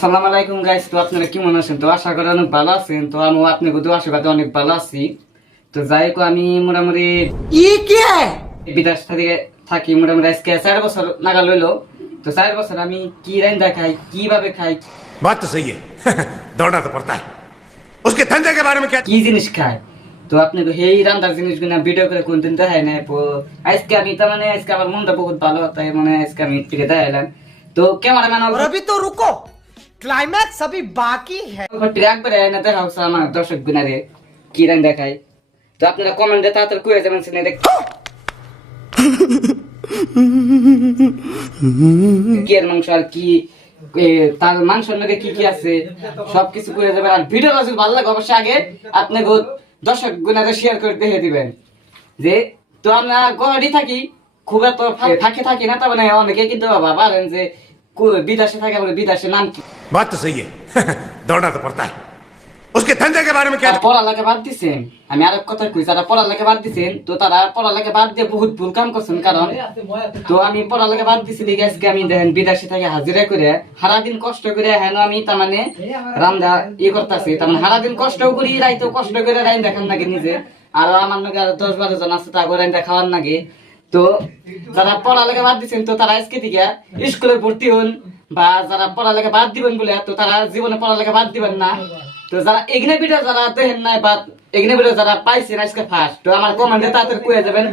সালাম আলাইকুম গাইস। তো আপনারা কেমন আছেন? তো আশা করি অনেক ভালো আছেন। তো আমি আপনাকে দোয়া আশীর্বাদে অনেক ভালো আছি। তো যাই হোক, আমি মোটামুটি বিদেশ থেকে থাকি মোটামুটি আজকে 4 বছর নাগাল হইলো। তো 4 বছর আমি কি রান্না খাই, কিভাবে খাই, बात तो सही है दौड़ना तो पड़ता है उसके धंधे के बारे में क्या কি জিনিস খাই, তো আপনাকে সেই রান্নার জিনিসগুলো ভিডিও করে কোনদিন দেখাই নাই। আজকে আমি তার মানে আজকে আমার মনটা বহুত ভালো, তাই মানে আজকে আমি থেকে দেখাইলাম। তো ক্যামেরাম্যান और अभी तो रुको, क्लाइमैक्स अभी बाकी है। একবারে না দেখা হচ্ছে আমার দর্শক গুনারে কি রান দেখাই। তো আপনারা কমেন্টে তাড়াতাড়ি কয়ে যাবেন সিনে দেখ কি এর মাংস আর কি তার মাংসের লগে কি কি আছে সবকিছু কয়ে যাবেন। আর ভিডিওটা যদি ভালো লাগে অবশ্যই আগে আপনাকে দর্শক গুনারে শেয়ার করে দেখে দিবেন। যে তো আমরা গড়ি থাকি, খুব এত ফাঁকে থাকি না, তার মানে অনেকে কিন্তু ভাবেন যে বিদেশে থাকে, বলে বিদেশে নাম কি। बात तो सही है दौड़ना तो पड़ता है उसके धंधे के बारे में क्या পড়ালেখা বাদ দিচ্ছেন, আমি আরেক কথা কই, যারা পড়ালেখা বাদ দিচ্ছেন তো তারা পড়ালেখা বাদ দিয়ে বহুত ভুল কাম করছেন। কারণ তো আমি পড়ালেখা বাদ দিচ্ছি দেখে আজকে আমি দেখেন বিদেশে থেকে হাজিরা করে সারাদিন কষ্ট করে হেন আমি তার মানে রান্না করতেছি। তার মানে সারাদিন কষ্ট করি, রাইতো কষ্ট করে রাইন দেখান নাকি নিজে, আর আমার নাকি আরো 10-12 জন আছে তা করে দেখাওয়ার নাকি। তো যারা পড়ালেখা বাদ দিচ্ছেন তো তারা আজকে থেকে স্কুলে ভর্তি হন, বা যারা পড়ালেখা বাদ দিবেন বলে তো তারা জীবনে পড়ালেখা বাদ দিবেন না। তো যারা এগনে ভিডিও যারা দেখেন নাই বা এগনে ভিডিও যারা পাইছেন আজকে ফার্স্ট, তো আমার কমেন্টে তাড়াতাড়ি কয়ে যাবেন।